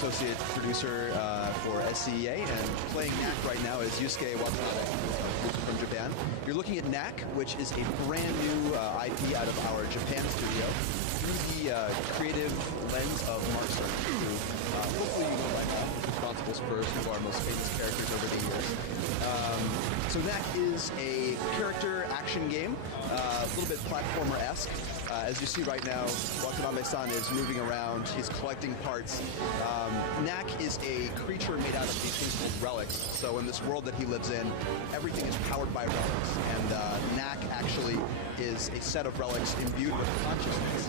associate producer for SCEA, and playing Knack right now is Yusuke Watanabe, producer from Japan. You're looking at Knack, which is a brand new IP out of our Japan studio, through the creative lens of Mark Cerny, who hopefully you know by now, responsible for some of our most famous characters over the years. So Knack is a character action game, a little bit platformer-esque. As you see right now, Watanabe-san is moving around, he's collecting parts. Knack is a creature made out of these things called relics. So in this world that he lives in, everything is powered by relics. And Knack actually is a set of relics imbued with consciousness.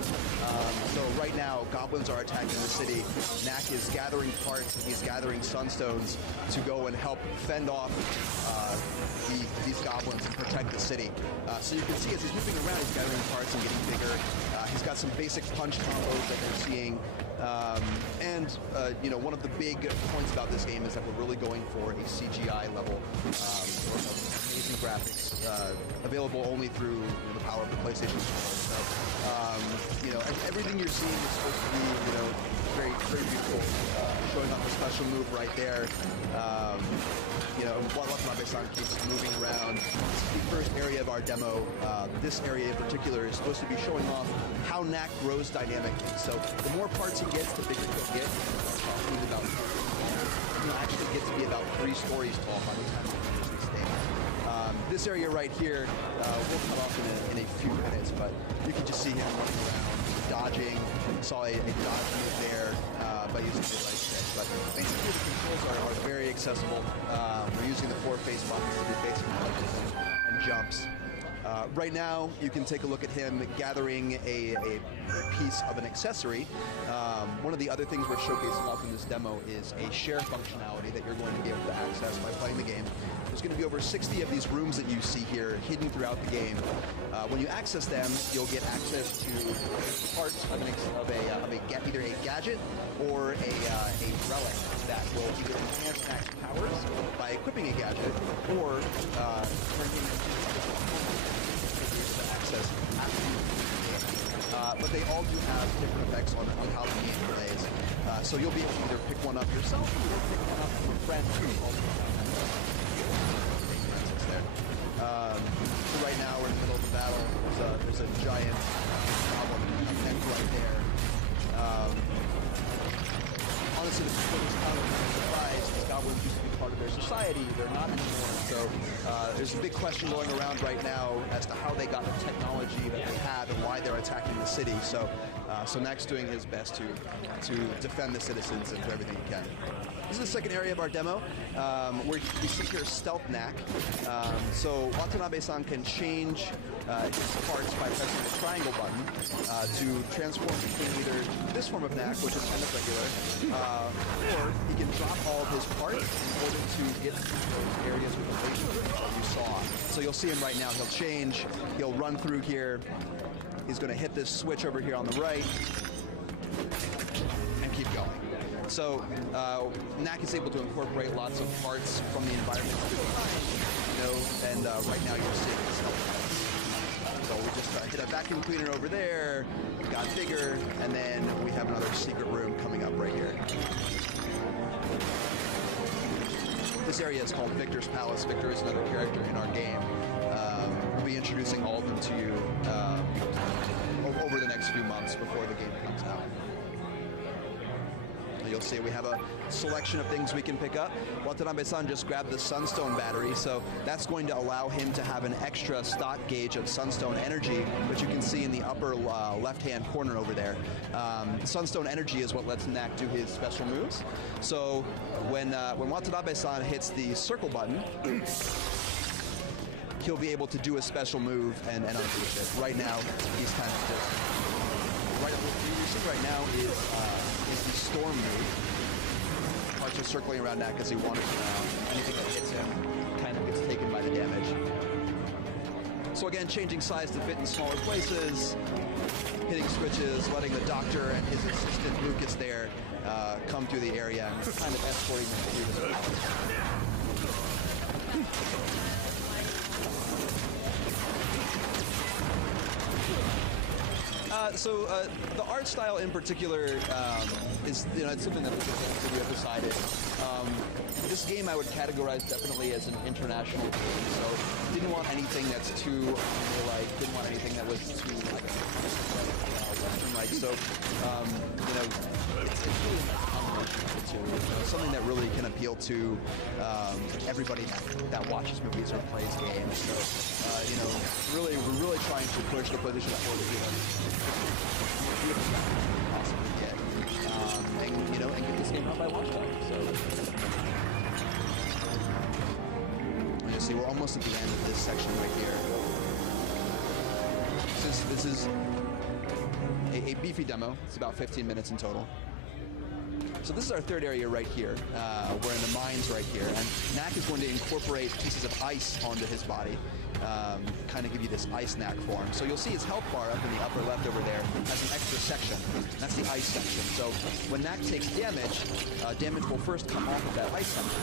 So right now, goblins are attacking the city. Knack is gathering parts, and he's gathering sunstones to go and help fend off these goblins and protect the city. So you can see as he's moving around, he's gathering parts and getting bigger. He's got some basic punch combos that you're seeing. You know, one of the big points about this game is that we're really going for a CGI level of amazing graphics, available only through the power of the PlayStation 4. So, you know, everything you're seeing is supposed to be, you know, very, very beautiful. Showing off a special move right there. You know, Watanabe-san keeps moving around. This is the first area of our demo. This area in particular is supposed to be showing off how Knack grows dynamically. So the more parts he gets, the bigger he'll get. He'll actually get to be about 3 stories tall by the time he finishes this stage. This area right here, we'll cut off in a few minutes, but you can just see him running around, dodging. Saw a dodge move there by using the right stick. But basically the controls are very accessible. We're using the 4 face buttons to do basic punches and jumps. Right now, you can take a look at him gathering a piece of an accessory. One of the other things we're showcasing off in this demo is a share functionality that you're going to be able to access by playing the game. There's going to be over 60 of these rooms that you see here hidden throughout the game. When you access them, you'll get access to parts of either a gadget or a relic that will either enhance Knack's powers by equipping a gadget or turn him into access after you complete the game. But they all do have different effects on how the game plays. So you'll be able to either pick one up yourself or pick one up from a friend who there. So right now we're in the middle of the battle. There's a giant goblin neck right there. Honestly, the people is kind of surprised. These goblins used to be part of their society. They're not anymore. So there's a big question going around right now as to how they got the technology that they have and why they're attacking the city. So Knack's doing his best to defend the citizens and do everything he can. This is the second area of our demo. We see here Stealth Knack. So Watanabe-san can change his parts by pressing the triangle button to transform between either this form of Knack, which is kind of regular, or he can drop all of his parts in order to get to those areas with the laser that you saw. So you'll see him right now. He'll change. He'll run through here. He's going to hit this switch over here on the right and keep going. So Knack is able to incorporate lots of parts from the environment through time, you know, and right now you're seeing this help. So we just hit a vacuum cleaner over there, got bigger, and then we have another secret room coming up right here. This area is called Victor's Palace. Victor is another character in our game. We'll be introducing all of them to you over the next few months before the game comes out. You'll see we have a selection of things we can pick up. Watanabe-san just grabbed the Sunstone battery, so that's going to allow him to have an extra stock gauge of Sunstone energy, which you can see in the upper left-hand corner over there. Sunstone energy is what lets Knack do his special moves. So when Watanabe-san hits the circle button, he'll be able to do a special move and undo it. Right now, he's kind of just... What you're seeing right now is the storm move. Parts are circling around Knack as he wanders around. Anything that hits him kind of gets taken by the damage. So again, changing size to fit in smaller places, hitting switches, letting the doctor and his assistant Lucas there come through the area and kind of escorting them through the palace. The art style in particular is, it's something that we have decided. This game I would categorize definitely as an international game, so didn't want anything that's too like, didn't want anything that was too like Western-like. So it's really to something that really can appeal to everybody that watches movies or plays games. So we're really trying to push the PlayStation 4 to be possibly get, and get this game out by launch time. So you see, we're almost at the end of this section right here. This is a beefy demo. It's about 15 minutes in total. So this is our third area right here. We're in the mines right here, and Knack is going to incorporate pieces of ice onto his body, kind of give you this ice Knack form. So you'll see his health bar up in the upper left over there has an extra section. That's the ice section. So when Knack takes damage, damage will first come off of that ice section,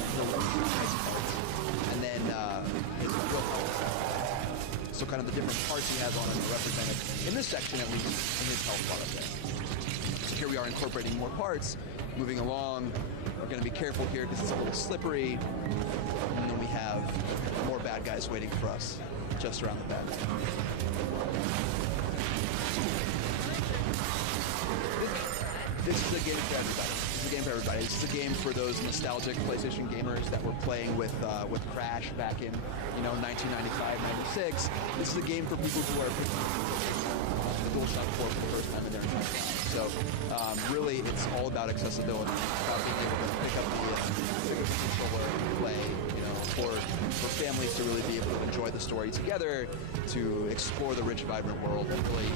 and then his real health. So kind of the different parts he has on him are represented in this section, at least, in his health bar up there. So here we are incorporating more parts. Moving along, we're going to be careful here because it's a little slippery, and then we have more bad guys waiting for us just around the bend. This is a game for everybody. This is a game for everybody. This is a game for those nostalgic PlayStation gamers that were playing with Crash back in 1995, 96. This is a game for people who are the DualShock 4 for the first time in their entire lives. So really, it's all about accessibility, about being able to pick up the controller and play, for families to really be able to enjoy the story together, to explore the rich, vibrant world, and really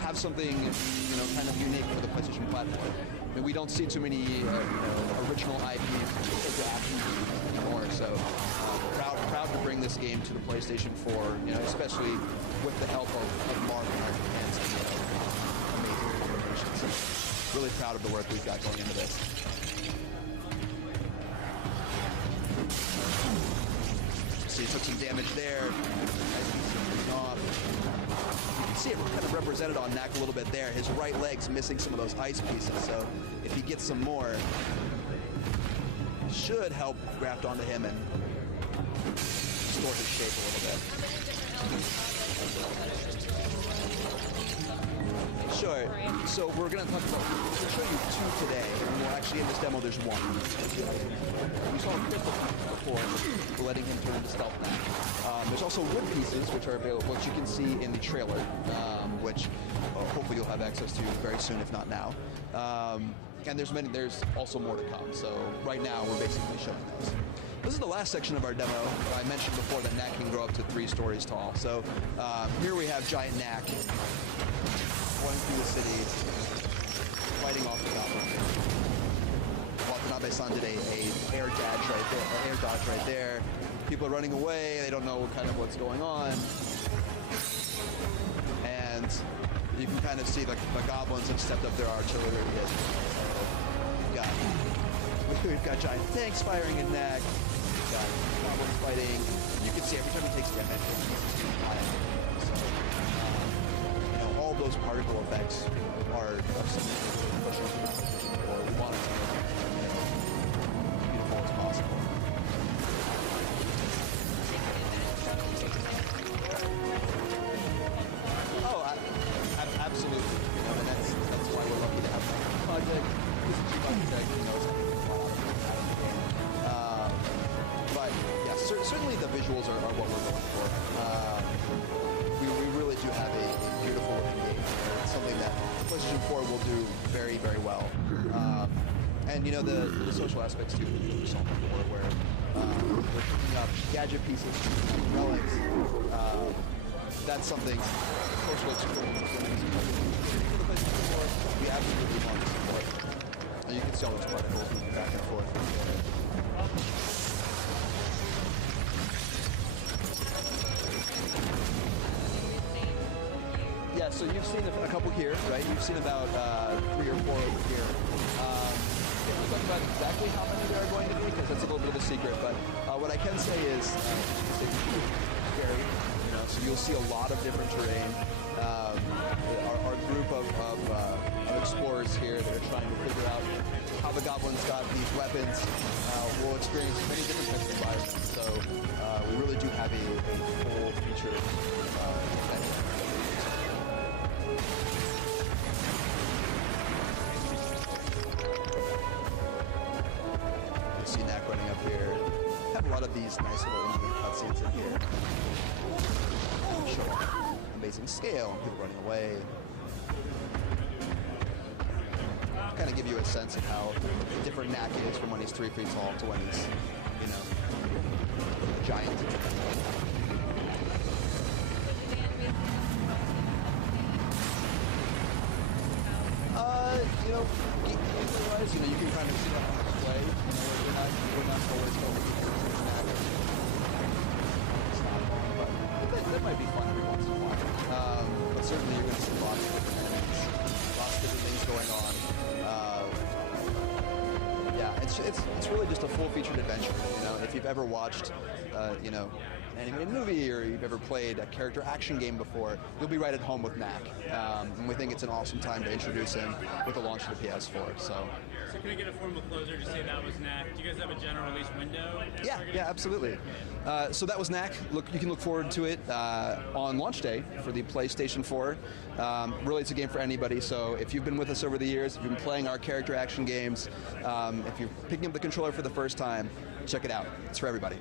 have something, kind of unique for the PlayStation platform. I mean, we don't see too many, original IPs anymore, so proud to bring this game to the PlayStation 4, especially with the help of Mark and our fans. So really proud of the work we've got going into this. So he took some damage there. You can see it kind of represented on Knack a little bit there. His right leg's missing some of those ice pieces, so if he gets some more, should help graft onto him and restore his shape a little bit. Sure. So we're going to talk about, we're going to show you two today, and we'll actually, in this demo, there's one. We saw a crystal piece before, we're letting him turn into stealth Knack. There's also wood pieces, which are available, which you can see in the trailer, which hopefully you'll have access to very soon, if not now. And there's also more to come, so right now we're basically showing those. This is the last section of our demo. I mentioned before that Knack can grow up to 3 stories tall. So here we have giant Knack going through the city, fighting off the goblin. Watanabe-san did a air dodge right there. People are running away. They don't know what's going on. And you can kind of see the goblins have stepped up their artillery. We've got giant tanks firing at Knack. We've got goblins fighting. You can see every time he takes damage, all those particle effects are something or we want it to be as beautiful as possible. Oh, absolutely. And that's why we're lucky to have that project. This is Chief Architect, but yeah, certainly the visuals are what we're going for. We really do have a beautiful looking game. It's something that PlayStation 4 will do very, very well. And the social aspects too, we saw before, where we're picking up gadget pieces, relics. That's something social experience. We absolutely want to support. And you can see all those particles moving back and forth. Yeah, so you've seen a couple here, right? You've seen about 3 or 4 over here. Can't really talk about exactly how many there are going to be because that's a little bit of a secret. But what I can say is it's scary. So you'll see a lot of different terrain. Our group of trying to figure out how the goblins got these weapons. We'll experience many different types of environments, so we really do have a full-featured adventure. You see Knack running up here. Have a lot of these nice little in-game cutscenes in here. Show off amazing scale, people running away. Kind of give you a sense of how different Knack is from when he's 3 feet tall to when he's, you know, a giant. You know, gameplay-wise, you know, you can kind of see that on display. You know, we're not always going to be Knack. But that might be fun every once in a while. But certainly you're going to see lots of different enemies, lots of different things going on. Yeah, it's really just a full-featured adventure. You know, if you've ever watched, you know, an animated movie or you've ever played a character action game before, you'll be right at home with Knack. And we think it's an awesome time to introduce him with the launch of the PS4. So can we get a formal closer to say that was Knack? Do you guys have a general release window? Yeah, absolutely. So that was Knack. You can look forward to it on launch day for the PlayStation 4. Really, it's a game for anybody. So if you've been with us over the years, if you've been playing our character action games, if you're picking up the controller for the first time, check it out. It's for everybody.